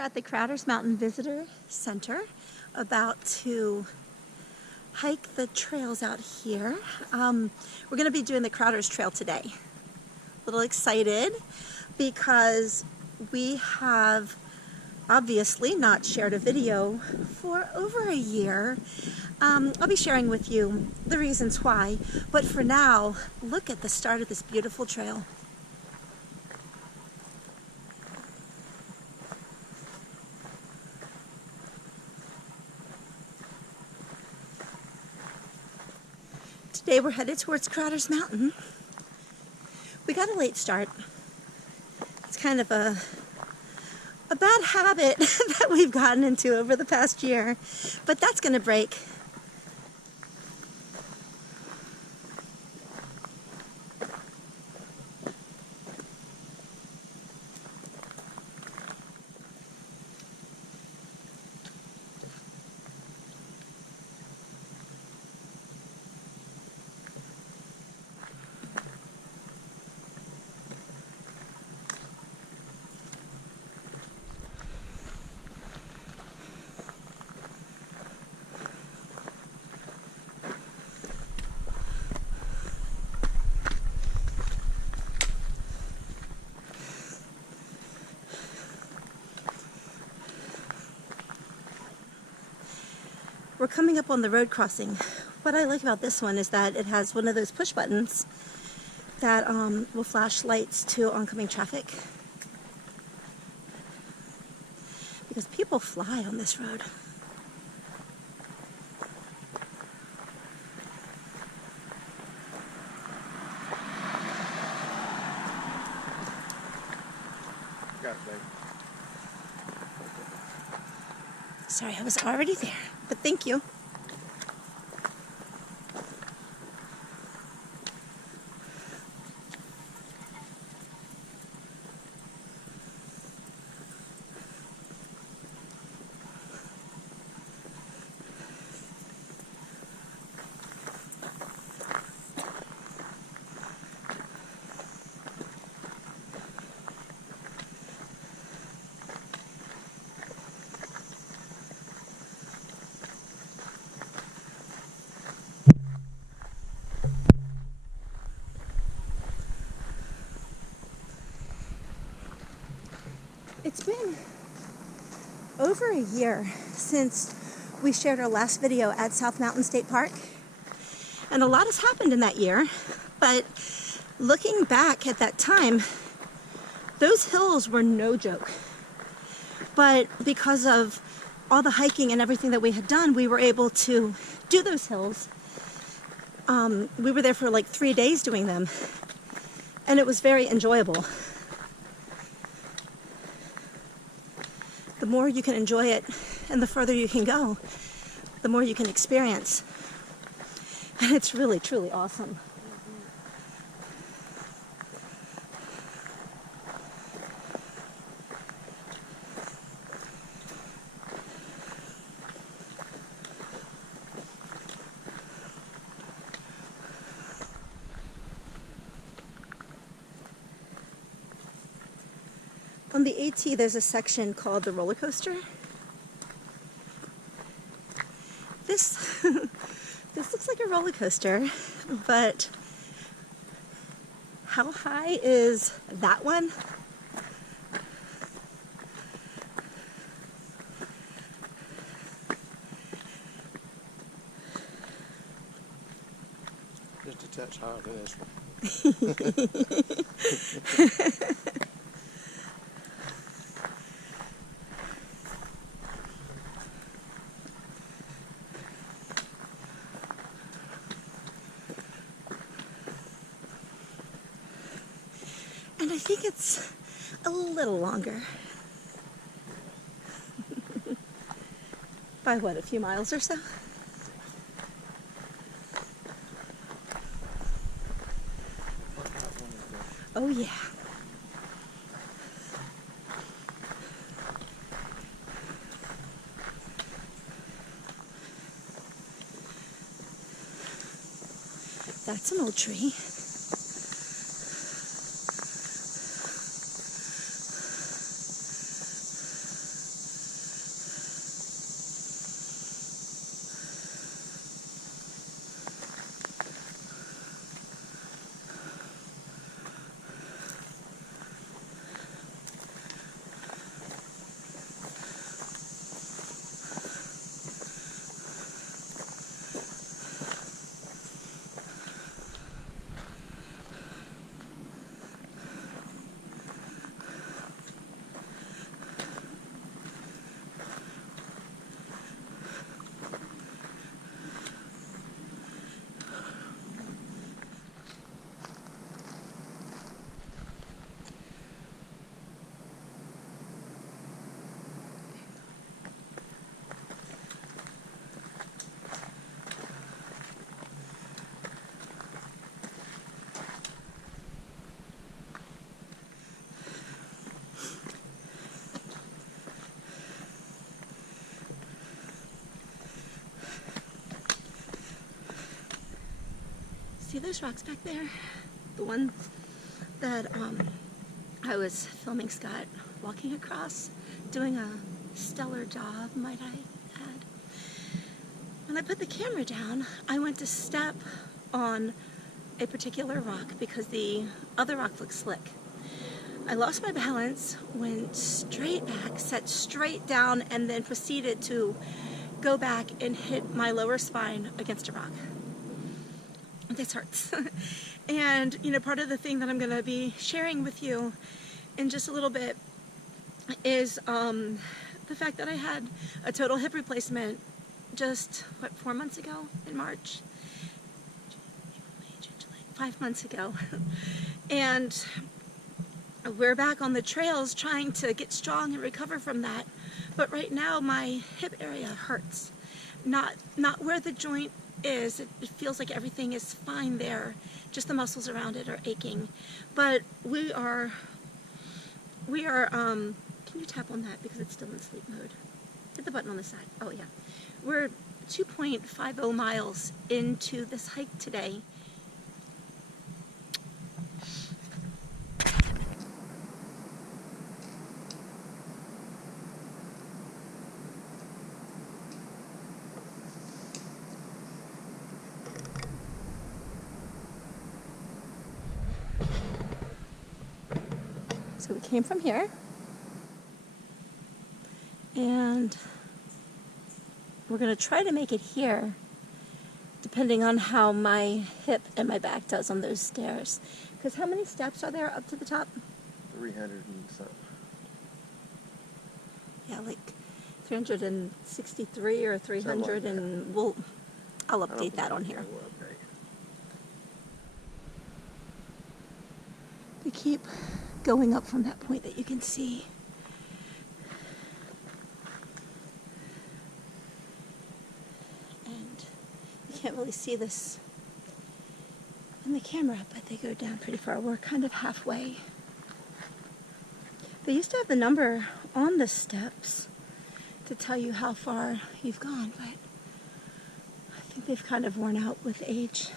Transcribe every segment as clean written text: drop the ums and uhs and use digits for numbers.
at the Crowder's Mountain Visitor Center, about to hike the trails out here. We're going to be doing the Crowder's Trail today. A little excited because we have obviously not shared a video for over a year. I'll be sharing with you the reasons why, but for now, look at the start of this beautiful trail. Today we're headed towards Crowder's Mountain. We got a late start. It's kind of a bad habit that we've gotten into over the past year, but that's going to break. We're coming up on the road crossing. What I like about this one is that it has one of those push buttons that will flash lights to oncoming traffic. Because people fly on this road. Got it, babe. Sorry, I was already there, but thank you. It's been over a year since we shared our last video at South Mountain State Park, and a lot has happened in that year, but looking back at that time, those hills were no joke. But because of all the hiking and everything that we had done, we were able to do those hills. We were there for like 3 days doing them, and it was very enjoyable. The more you can enjoy it and the further you can go, the more you can experience. And it's really, truly awesome. On the AT, there's a section called the roller coaster. This looks like a roller coaster, but how high is that one? Just a touch higher than this one. And I think it's a little longer. By what, a few miles or so? Oh yeah. That's an old tree. See those rocks back there? The one that I was filming Scott walking across, doing a stellar job, might I add. When I put the camera down, I went to step on a particular rock because the other rock looked slick. I lost my balance, went straight back, sat straight down, and then proceeded to go back and hit my lower spine against a rock. This hurts. And, you know, part of the thing that I'm going to be sharing with you in just a little bit is the fact that I had a total hip replacement just, 4 months ago in March? 5 months ago. And we're back on the trails trying to get strong and recover from that. But right now my hip area hurts. Not where the joint is. It feels like everything is fine there. Just the muscles around it are aching. But we are can you tap on that because it's still in sleep mode? Hit the button on the side. Oh yeah. We're 2.50 miles into this hike today. So we came from here, and we're going to try to make it here, depending on how my hip and my back does on those stairs. Because how many steps are there up to the top? 300 and something. Yeah, like 363 or 300, like and I'll update that on here. We'll update. We keep going up from that point that you can see. And you can't really see this in the camera, but they go down pretty far. We're kind of halfway. They used to have the number on the steps to tell you how far you've gone, but I think they've kind of worn out with age.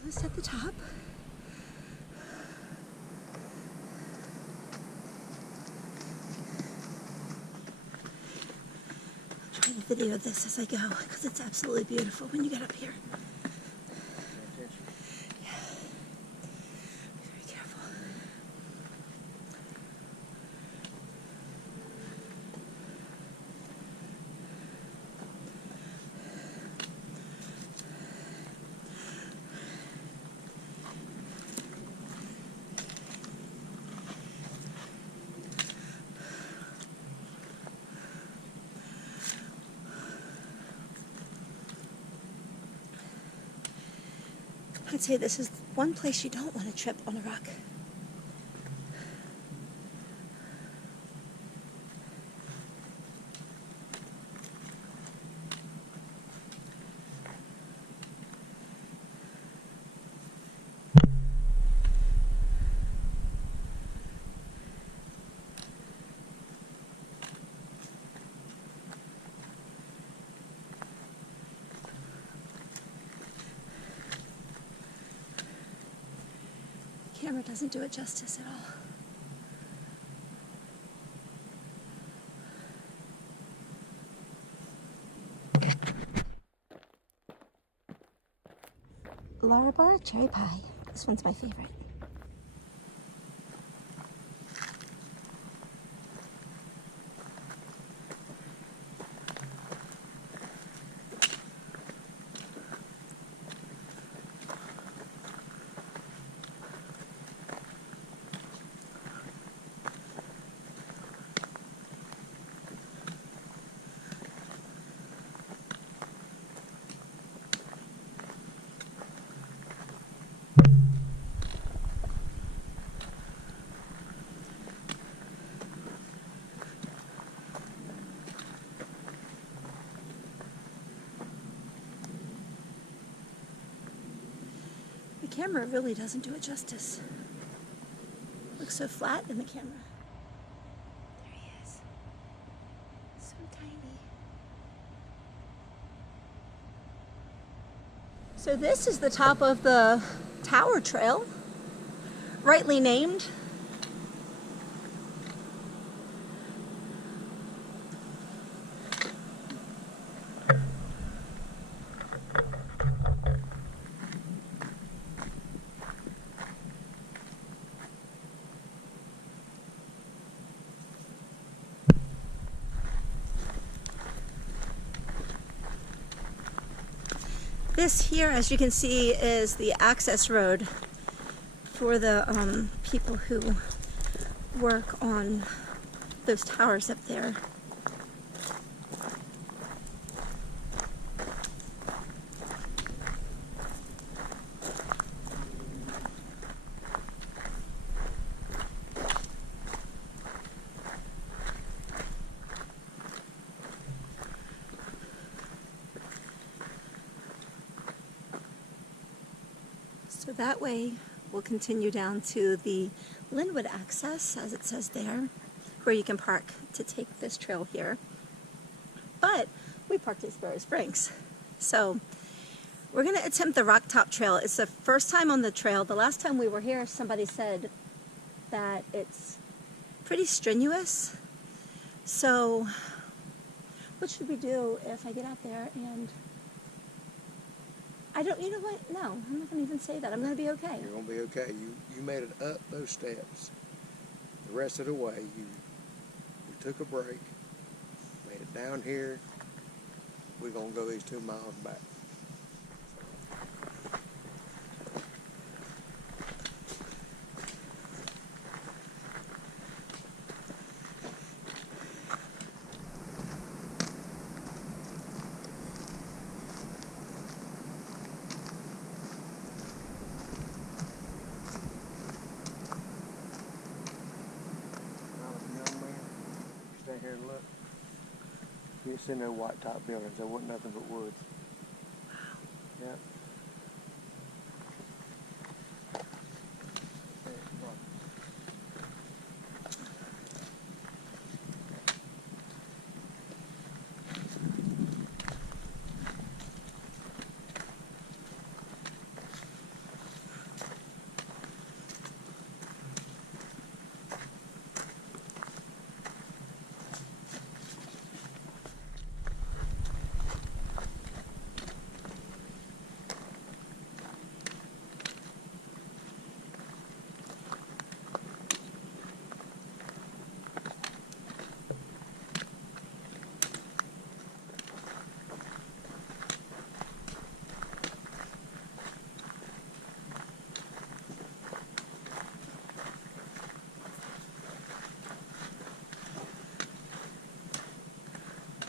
Almost at the top. Video this as I go because it's absolutely beautiful when you get up here. Yeah. Be very careful. I'd say this is one place you don't want to trip on a rock. Camera doesn't do it justice at all. Larabar cherry pie. This one's my favorite. The camera really doesn't do it justice. Looks so flat in the camera. There he is. So tiny. So this is the top of the Tower Trail, rightly named. This here, as you can see, is the access road for the people who work on those towers up there. So that way we'll continue down to the Linwood access, as it says there, where you can park to take this trail here. But we parked at Sparrow Springs. So we're going to attempt the Rocktop Trail. It's the first time on the trail. The last time we were here, somebody said that it's pretty strenuous. So what should we do if I get out there and you know what? No, I'm not going to even say that. I'm going to be okay. You're going to be okay. You made it up those steps. The rest of the way, you took a break, made it down here. We're going to go these 2 miles back. Here and look. You see no white top buildings. There wasn't nothing but woods. Wow. Yep.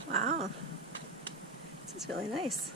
Wow, this is really nice.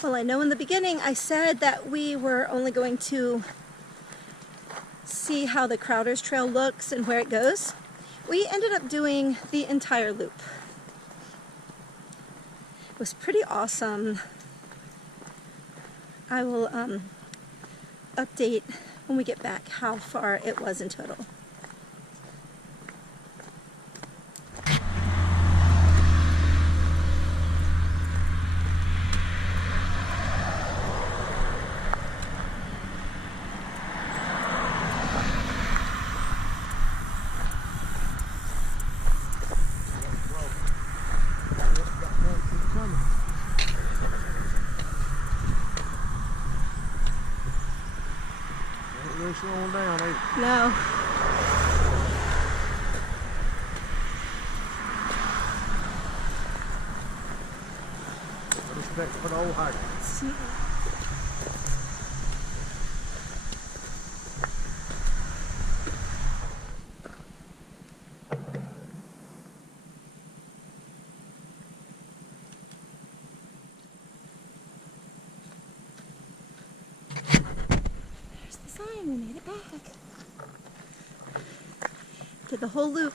Well, I know in the beginning I said that we were only going to see how the Crowder's Trail looks and where it goes. We ended up doing the entire loop. It was pretty awesome. I will update when we get back how far it was in total. Really slowing down, eh? No. Respect for the old hike. There's the sign. We made it back. Did the whole loop.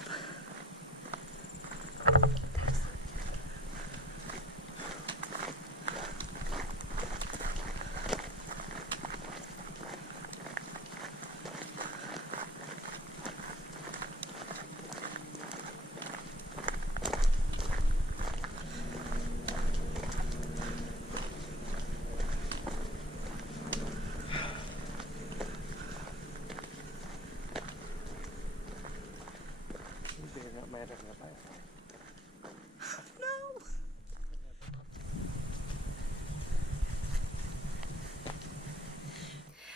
No.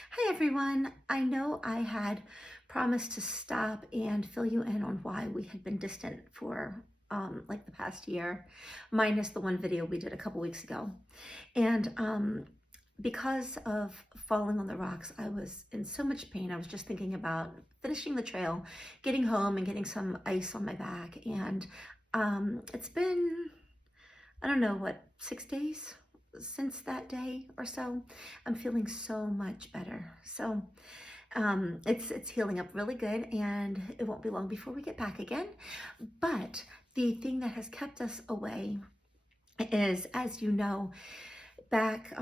Hi everyone. I know I had promised to stop and fill you in on why we had been distant for like the past year, minus the one video we did a couple weeks ago. And because of falling on the rocks, I was in so much pain. I was just thinking about finishing the trail, getting home and getting some ice on my back. And it's been, I don't know, what, 6 days since that day or so. I'm feeling so much better. So it's healing up really good, and it won't be long before we get back again. But the thing that has kept us away is, as you know, back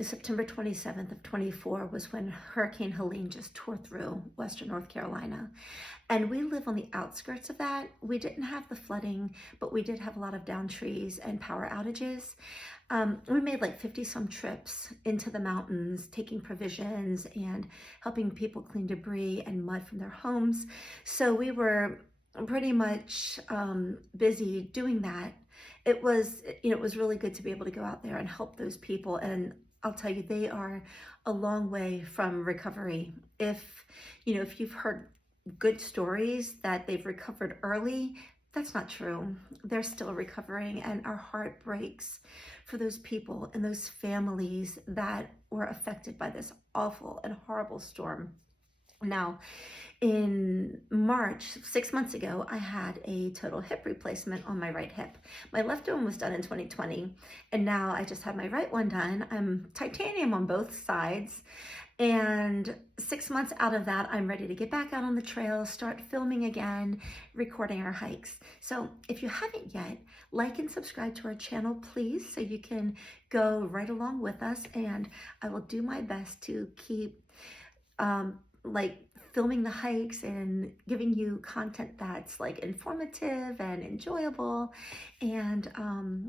September 27th of 24 was when Hurricane Helene just tore through Western North Carolina. And we live on the outskirts of that. We didn't have the flooding, but we did have a lot of downed trees and power outages. We made like 50 some trips into the mountains, taking provisions and helping people clean debris and mud from their homes. So we were pretty much busy doing that. It was, it was really good to be able to go out there and help those people. And I'll tell you, they are a long way from recovery. If you've heard good stories that they've recovered early, that's not true. They're still recovering, and our heart breaks for those people and those families that were affected by this awful and horrible storm. Now, in March, 6 months ago, I had a total hip replacement on my right hip. My left one was done in 2020, and now I just had my right one done. I'm titanium on both sides, and 6 months out of that, I'm ready to get back out on the trail, start filming again, recording our hikes. So if you haven't yet, like and subscribe to our channel, please, so you can go right along with us, and I will do my best to keep filming the hikes and giving you content that's like informative and enjoyable. And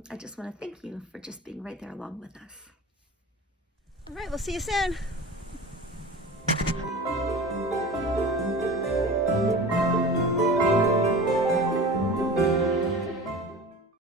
I just want to thank you for just being right there along with us. All right, we'll see you soon.